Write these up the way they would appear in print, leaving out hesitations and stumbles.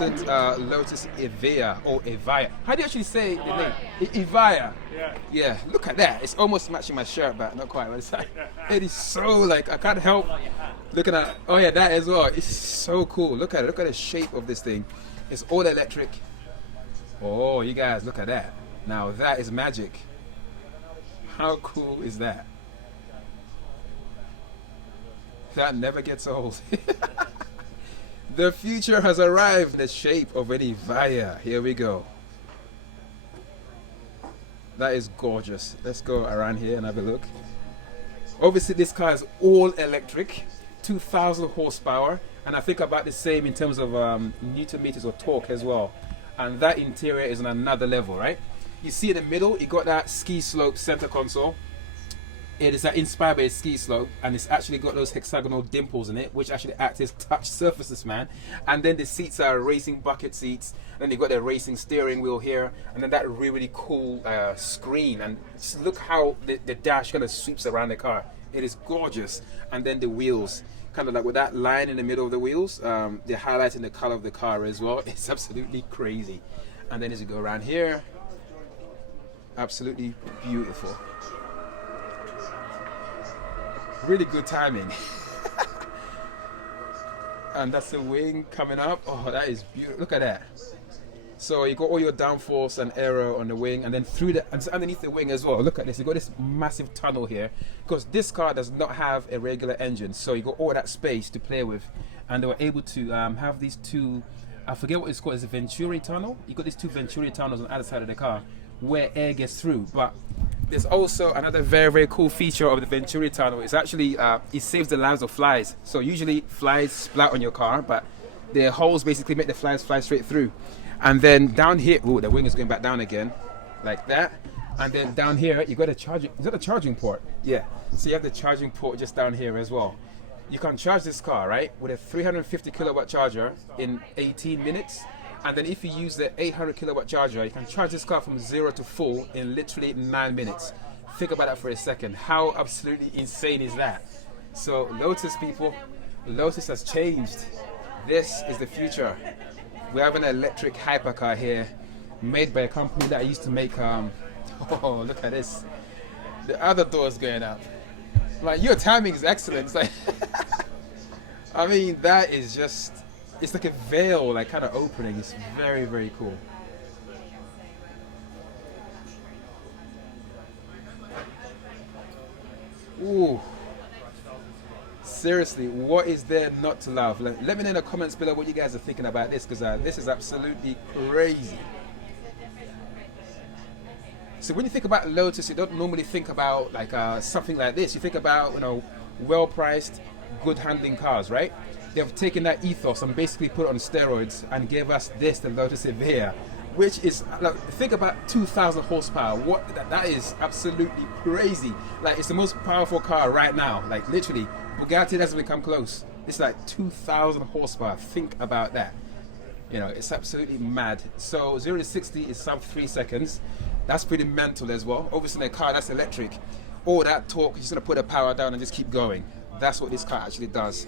recent Lotus Evija or Evija. How do you actually say the name? Evija. Yeah, look at that. It's almost matching my shirt, but not quite. But it's like, it is so like, I can't help looking at, oh yeah, that as well. It's so cool. Look at it. Look at the shape of this thing. It's all electric. Oh, you guys, look at that. Now that is magic. How cool is that? That never gets old. The future has arrived in the shape of an Evija. Here we go. That is gorgeous. Let's go around here and have a look. Obviously this car is all electric, 2,000 horsepower, and I think about the same in terms of newton meters or torque as well. And that interior is on another level, right? You see in the middle, you got that ski slope center console. It is inspired by a ski slope, and it's actually got those hexagonal dimples in it, which actually act as touch surfaces, man. And then the seats are racing bucket seats. Then you got the racing steering wheel here, and then that really cool screen. And just look how the dash kind of sweeps around the car. It is gorgeous. And then the wheels, kind of like with that line in the middle of the wheels, they're highlighting the color of the car as well. It's absolutely crazy. And then as you go around here, absolutely beautiful. Really good timing. And that's the wing coming up. Oh, that is beautiful. Look at that. So you got all your downforce and aero on the wing, and then through the and underneath the wing as well. Look at this. You got this massive tunnel here because this car does not have a regular engine, so you got all that space to play with. And they were able to have these two. I forget what it's called. It's a Venturi tunnel. You got these two Venturi tunnels on the other side of the car where air gets through, but there's also another very cool feature of the Venturi tunnel. It's actually it saves the lives of flies. So usually flies splat on your car, but the holes basically make the flies fly straight through. And then down here, oh, the wing is going back down again, like that. And then down here you got a charging. Is that a charging port? Yeah. So you have the charging port just down here as well. You can charge this car, right, with a 350 kilowatt charger in 18 minutes. And then if you use the 800 kilowatt charger, you can charge this car from 0 to full in literally 9 minutes. Think about that for a second. How absolutely insane is that? So Lotus people, Lotus has changed. This is the future. We have an electric hypercar here made by a company that used to make, oh, look at this. The other door's going up. Like, your timing is excellent. It's like, I mean, that is just, it's like a veil, like kind of opening. It's very cool. Ooh. Seriously, what is there not to love? Let me know in the comments below what you guys are thinking about this, because this is absolutely crazy. So when you think about Lotus, you don't normally think about like something like this. You think about, you know, well-priced, good handling cars, right? They've taken that ethos and basically put it on steroids and gave us this, the Lotus Evija, which is, like, think about 2,000 horsepower. What that is absolutely crazy. Like, it's the most powerful car right now. Like, literally, Bugatti doesn't come close. It's like 2,000 horsepower. Think about that. You know, it's absolutely mad. So 0 to 60 is sub 3 seconds. That's pretty mental as well. Obviously, in a car that's electric, all that torque, you're just gonna put the power down and just keep going. That's what this car actually does.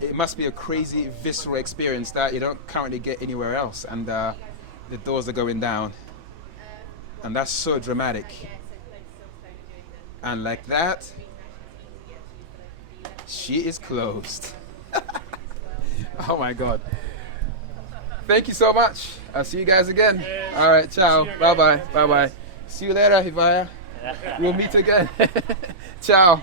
It must be a crazy visceral experience that you don't currently get anywhere else. And the doors are going down, and that's so dramatic. And like that, she is closed. Oh my God. Thank you so much. I'll see you guys again. All right, ciao. Bye-bye. See you later, Evija. We'll meet again. Ciao.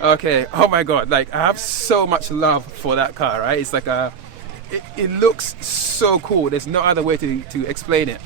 Okay. Oh my God. Like, I have so much love for that car, right? It's like it looks so cool. There's no other way to explain it.